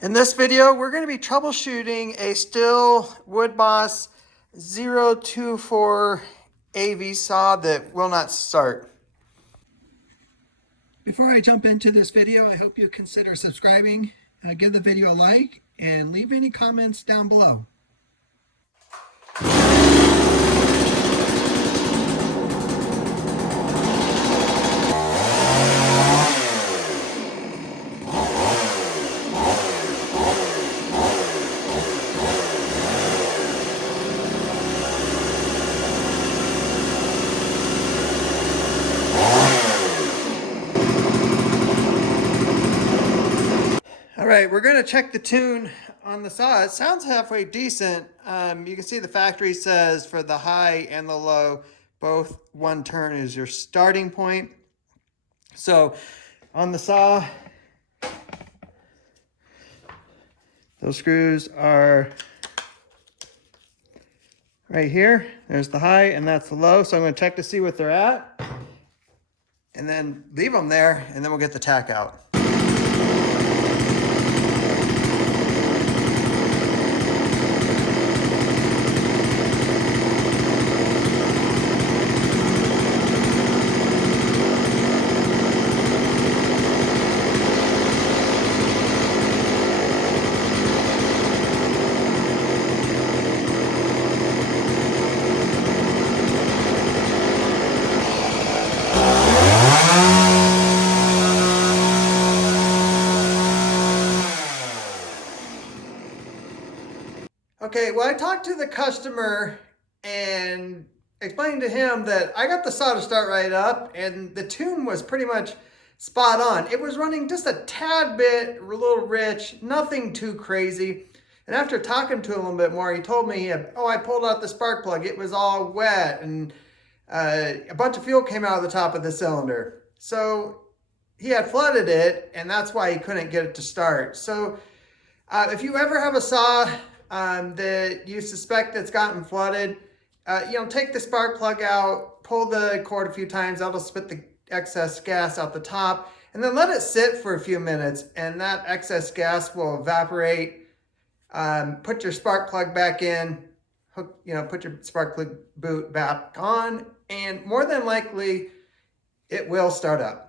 In this video, we're going to be troubleshooting a STIHL Wood Boss 024 AV saw that will not start. Before I jump into this video, I hope you consider subscribing, give the video a like, and leave any comments down below. All right, we're going to check the tune on the saw. It sounds halfway decent. You can see the factory says for the high and the low, both 1 turn is your starting point. So on the saw, those screws are right here. There's the high and that's the low. So I'm going to check to see what they're at and then leave them there, and then we'll get the tack out. Okay, well, I talked to the customer and explained to him that I got the saw to start right up and the tune was pretty much spot on. It was running just a tad bit, a little rich, nothing too crazy. And after talking to him a little bit more, he told me, oh, I pulled out the spark plug. It was all wet and a bunch of fuel came out of the top of the cylinder. So he had flooded it, and that's why he couldn't get it to start. So if you ever have a saw that you suspect that's gotten flooded, take the spark plug out, pull the cord a few times, that'll spit the excess gas out the top, and then let it sit for a few minutes, and that excess gas will evaporate. Put your spark plug back in, put your spark plug boot back on, and more than likely, it will start up.